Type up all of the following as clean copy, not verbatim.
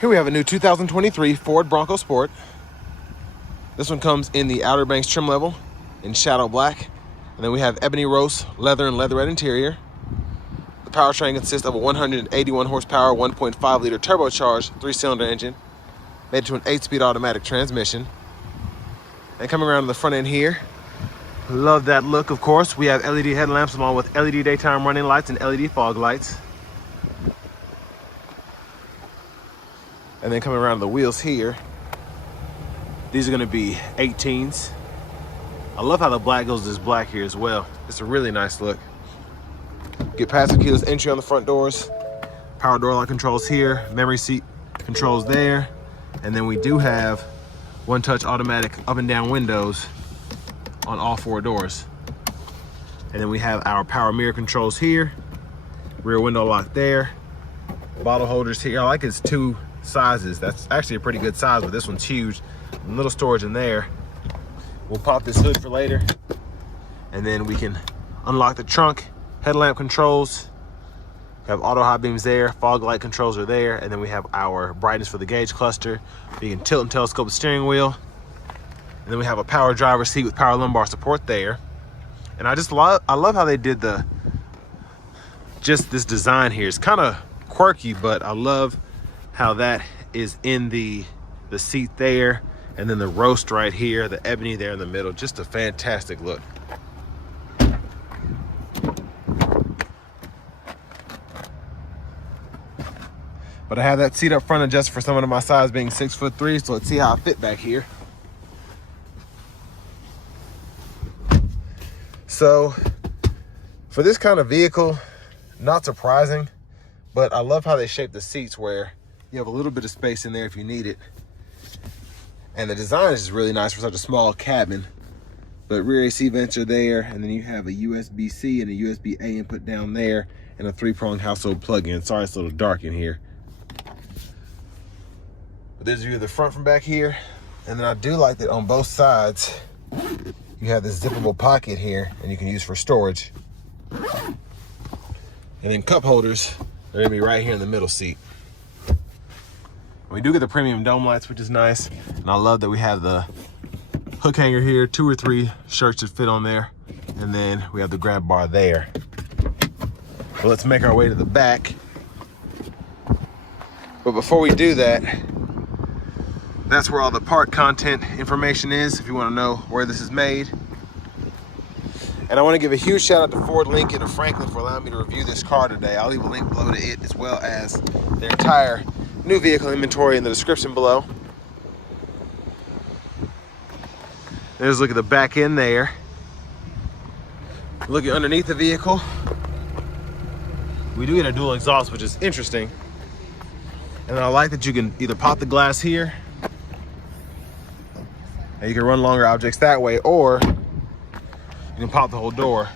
Here we have a new 2023 Ford Bronco Sport. This one comes in the Outer Banks trim level in shadow black. And then we have ebony roast, leather, and leatherette interior. The powertrain consists of a 181 horsepower, 1.5 liter turbocharged 3-cylinder engine, made to an 8-speed automatic transmission. And coming around to the front end here, love that look, of course. We have LED headlamps along with LED daytime running lights and LED fog lights. And then coming around to the wheels here, these are gonna be 18s. I love how the black goes to this black here as well. It's a really nice look. Get passive keyless entry on the front doors, power door lock controls here, memory seat controls there, and then we do have one-touch automatic up and down windows on all 4 doors. And then we have our power mirror controls here, rear window lock there, bottle holders here. I like it's 2 sizes. That's actually a pretty good size, but this one's huge. A little storage in there. We'll pop this hood for later, and then we can unlock the trunk. Headlamp controls. We have auto high beams there. Fog light controls are there, and then we have our brightness for the gauge cluster. We can tilt and telescope the steering wheel, and then we have a power driver's seat with power lumbar support there. And I love how they did just this design here. It's kind of quirky, but I love how that is in the seat there, and then the roast right here, the ebony there in the middle. Just a fantastic look. But I have that seat up front adjusted for someone of my size, being 6'3", so let's see how I fit back here. So for this kind of vehicle, not surprising, but I love how they shape the seats where you have a little bit of space in there if you need it. And the design is really nice for such a small cabin. But rear AC vents are there, and then you have a USB-C and a USB-A input down there, and a 3-prong household plug-in. Sorry, it's a little dark in here. But there's a view of the front from back here. And then I do like that on both sides, you have this zippable pocket here, and you can use for storage. And then cup holders, they're gonna be right here in the middle seat. We do get the premium dome lights, which is nice. And I love that we have the hook hanger here, 2 or 3 shirts that fit on there. And then we have the grab bar there. So let's make our way to the back. But before we do that, that's where all the part content information is, if you want to know where this is made. And I want to give a huge shout out to Ford, Lincoln, and Franklin for allowing me to review this car today. I'll leave a link below to it, as well as their entire new vehicle inventory in the description below. There's a look at the back end there. Looking underneath the vehicle, we do get a dual exhaust, which is interesting. And I like that you can either pop the glass here, and you can run longer objects that way, or you can pop the whole door.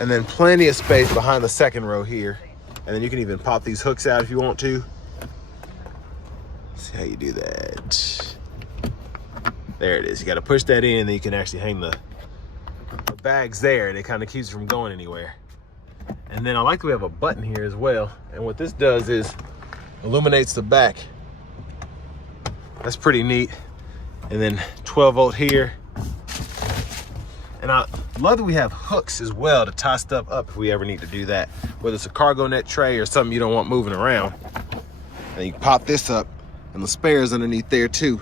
And then plenty of space behind the second row here. And then you can even pop these hooks out if you want to. Let's see how you do that. There it is. You got to push that in, and then you can actually hang the bags there, and it kind of keeps it from going anywhere. And then I like that we have a button here as well. And what this does is illuminates the back. That's pretty neat. And then 12 volt here. And I love that we have hooks as well to tie stuff up if we ever need to do that. Whether it's a cargo net tray or something you don't want moving around. And you pop this up, and the spares underneath there too.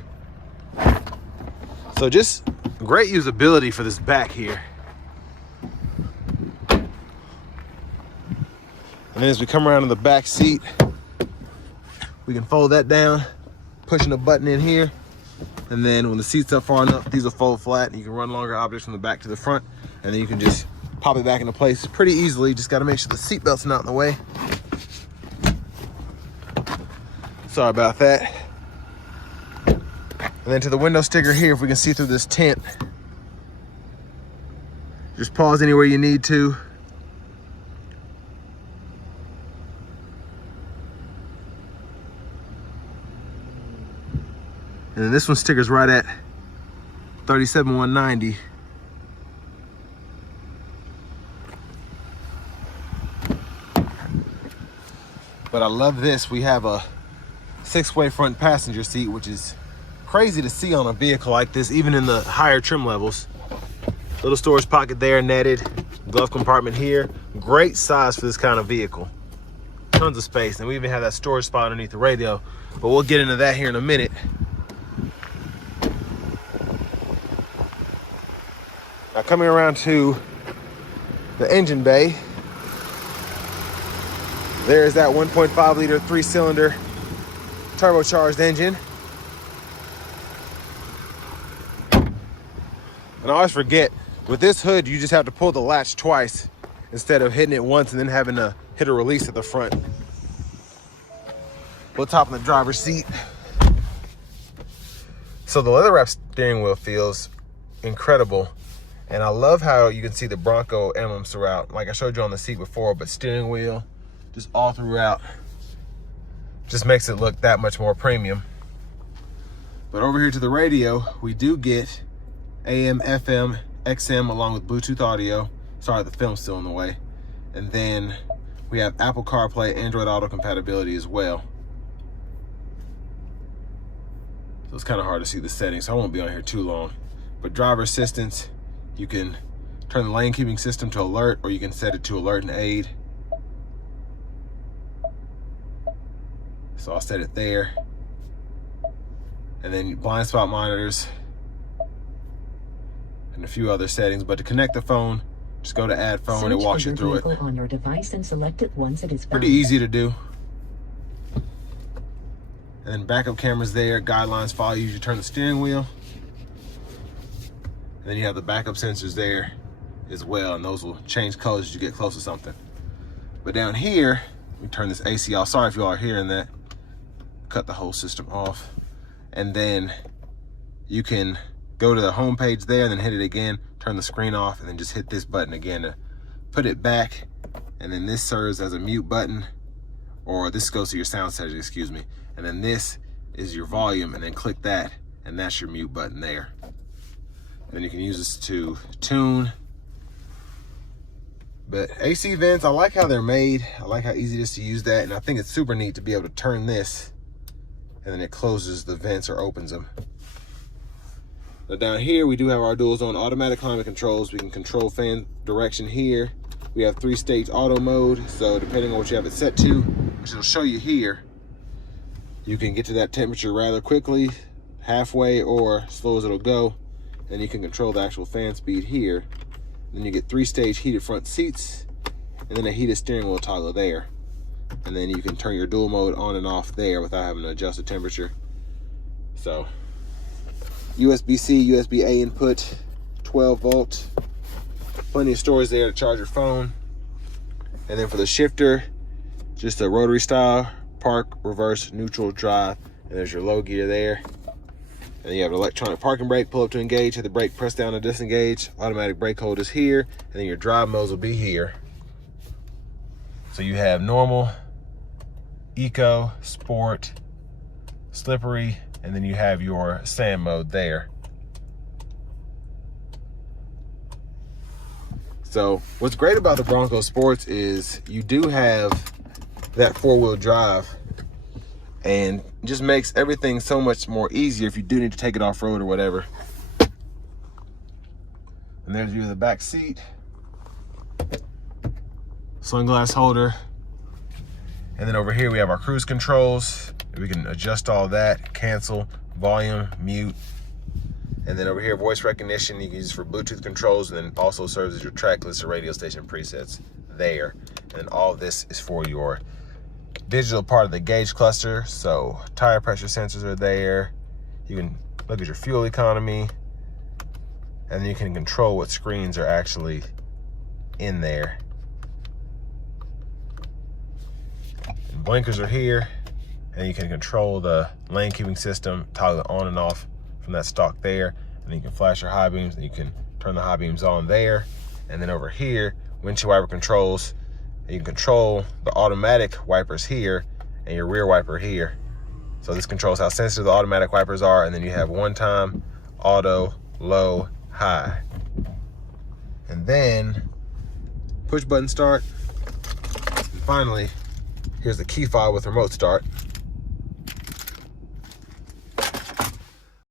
So just great usability for this back here. And then as we come around to the back seat, we can fold that down, pushing a button in here. And then when the seat's up far enough, these will fold flat, and you can run longer objects from the back to the front. And then you can just pop it back into place pretty easily. Just got to make sure the seat belt's not in the way. Sorry about that. And then to the window sticker here, if we can see through this tint. Just pause anywhere you need to. And then this one stickers right at 37,190. But I love this. We have a 6-way front passenger seat, which is crazy to see on a vehicle like this, even in the higher trim levels. Little storage pocket there, netted. Glove compartment here. Great size for this kind of vehicle. Tons of space. And we even have that storage spot underneath the radio, but we'll get into that here in a minute. Now coming around to the engine bay, there's that 1.5 liter 3-cylinder turbocharged engine. And I always forget, with this hood, you just have to pull the latch twice instead of hitting it once and then having to hit a release at the front. We'll top in the driver's seat. So the leather wrap steering wheel feels incredible. And I love how you can see the Bronco emblems throughout. Like I showed you on the seat before, but steering wheel, just all throughout. Just makes it look that much more premium. But over here to the radio, we do get AM, FM, XM, along with Bluetooth audio. Sorry, the film's still in the way. And then we have Apple CarPlay, Android Auto compatibility as well. So it's kind of hard to see the settings, so I won't be on here too long. But driver assistance, you can turn the lane keeping system to alert, or you can set it to alert and aid. So I'll set it there. And then blind spot monitors and a few other settings. But to connect the phone, just go to add phone and it walks you through it. On your device and select it once it is found. Pretty easy to do. And then backup cameras there, guidelines follow you as you turn the steering wheel. And then you have the backup sensors there as well, and those will change colors as you get close to something. But down here, we turn this AC off. Sorry if you all are hearing that. Cut the whole system off. And then you can go to the home page there and then hit it again, turn the screen off, and then just hit this button again to put it back. And then this serves as a mute button, or this goes to your sound settings, excuse me. And then this is your volume, and then click that, and that's your mute button there. And then you can use this to tune. But AC vents, I like how they're made. I like how easy it is to use that. And I think it's super neat to be able to turn this, and then it closes the vents or opens them. Now down here, we do have our dual zone automatic climate controls. We can control fan direction here. We have 3-stage auto mode. So depending on what you have it set to, which it'll show you here, you can get to that temperature rather quickly, halfway, or slow as it'll go. And you can control the actual fan speed here. Then you get 3-stage heated front seats, and then a heated steering wheel toggle there. And then you can turn your dual mode on and off there without having to adjust the temperature. So USB-C, USB-A input, 12 volt, plenty of storage there to charge your phone. And then for the shifter, just a rotary style, park, reverse, neutral, drive, and there's your low gear there. And then you have an electronic parking brake, pull up to engage, hit the brake, press down to disengage. Automatic brake hold is here, and then your drive modes will be here. So you have normal, eco, sport, slippery, and then you have your sand mode there. So what's great about the Bronco Sports is you do have that 4-wheel drive, and just makes everything so much more easier if you do need to take it off-road or whatever. And there's you in the back seat. Sunglass holder. And then over here we have our cruise controls. We can adjust all that, cancel, volume, mute. And then over here, voice recognition, you can use for Bluetooth controls, and then also serves as your track list or radio station presets there. And then all of this is for your digital part of the gauge cluster. So tire pressure sensors are there. You can look at your fuel economy, and then you can control what screens are actually in there. And blinkers are here, and you can control the lane keeping system, toggle it on and off from that stalk there. And you can flash your high beams, and you can turn the high beams on there. And then over here, windshield wiper controls. You can control the automatic wipers here and your rear wiper here. So this controls how sensitive the automatic wipers are, and then you have one time, auto, low, high. And then push button start. And finally, Here's the key fob with remote start.